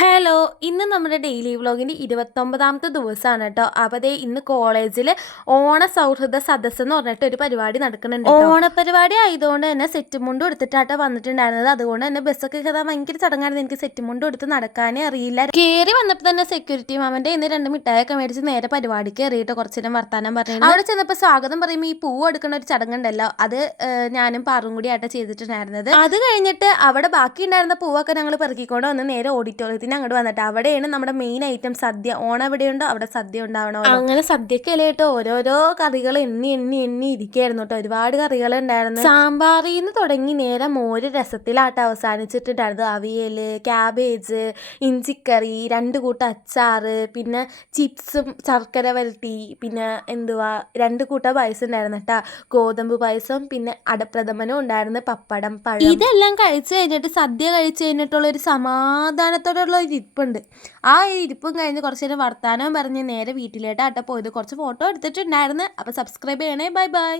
Hello! ഇന്ന് നമ്മുടെ daily വ്ലോഗിൻ്റെ 29ാമത്തെ ദിവസമാണ് കേട്ടോ. അപ്പോൾ ദേ ഇന്ന് കോളേജിൽ ഓണ സൗഹൃദ സദസ്സ് എന്ന് പറഞ്ഞിട്ട് ഒരു പരിപാടി നടക്കുന്നുണ്ട്. ഓണപരിപാടി ആയതുകൊണ്ട് തന്നെ സെറ്റ് മുണ്ടും എടുത്തിട്ടാട്ടോ വന്നിട്ടുണ്ടായിരുന്നത്. അതുകൊണ്ട് തന്നെ ബസ്സൊക്കെ കയറാൻ ഭയങ്കര ചടങ്ങായിരുന്നു. എനിക്ക് സെറ്റ് മുണ്ടും എടുത്ത് നടക്കാനേ അറിയില്ല. കയറി വന്നപ്പോൾ തന്നെ സെക്യൂരിറ്റി മാമൻ്റെ ഇന്ന് 2 മിഠായൊക്കെ മേടിച്ച് നേരെ പരിപാടിക്ക് കയറിയിട്ട് കുറച്ച് നേരം വർത്താനം പറഞ്ഞു. അവിടെ ചെന്നപ്പോൾ സ്വാഗതം പറയുമ്പോൾ ഈ പൂവ് എടുക്കുന്ന ഒരു ചടങ്ങുണ്ടല്ലോ, അത് ഞാനും പാറും കൂടി ആയിട്ട് ചെയ്തിട്ടുണ്ടായിരുന്നത്. അത് കഴിഞ്ഞിട്ട് അവിടെ ബാക്കി ഉണ്ടായിരുന്ന പൂവൊക്കെ ഞങ്ങൾ പെറുക്കിക്കൊണ്ട് വന്ന് നേരെ ഓഡിറ്റോറിയത്തിൽ അങ്ങോട്ട് വന്നിട്ട് അവിടെയാണ് നമ്മുടെ മെയിൻ ഐറ്റം സദ്യ. ഓണം എവിടെയുണ്ടോ അവിടെ സദ്യ ഉണ്ടാവണോ. അങ്ങനെ സദ്യക്ക് ഇലയിട്ട് ഓരോരോ കറികൾ എണ്ണി ഇരിക്കുകയായിരുന്നു കേട്ടോ. ഒരുപാട് കറികൾ ഉണ്ടായിരുന്നു. സാമ്പാറിൽ നിന്ന് തുടങ്ങി നേരെ മോര് രസത്തിലാട്ട് അവസാനിച്ചിട്ടുണ്ടായിരുന്നു. അവിയൽ, ക്യാബേജ്, ഇഞ്ചിക്കറി, 2 കൂട്ടം അച്ചാറ്, പിന്നെ ചിപ്സും ശർക്കര വരട്ടി, പിന്നെ 2 കൂട്ടം പായസം ഉണ്ടായിരുന്നു കേട്ടോ. ഗോതമ്പ് പായസം, പിന്നെ അടപ്രഥമനും ഉണ്ടായിരുന്നു, പപ്പടം, പഴം. ഇതെല്ലാം കഴിച്ചു കഴിഞ്ഞിട്ട് സദ്യ കഴിച്ചു കഴിഞ്ഞിട്ടുള്ള ഒരു സമാധാനത്തോടെ ഒരു ഇരിപ്പുണ്ട്. ആ ഇരിപ്പും കഴിഞ്ഞ് കുറച്ച് നേരം വർത്താനം പറഞ്ഞ് നേരെ വീട്ടിലേട്ടാട്ടോ പോയത്. കുറച്ച് ഫോട്ടോ എടുത്തിട്ടുണ്ടായിരുന്നു. അപ്പോൾ സബ്സ്ക്രൈബ് ചെയ്യണേ. Bye bye.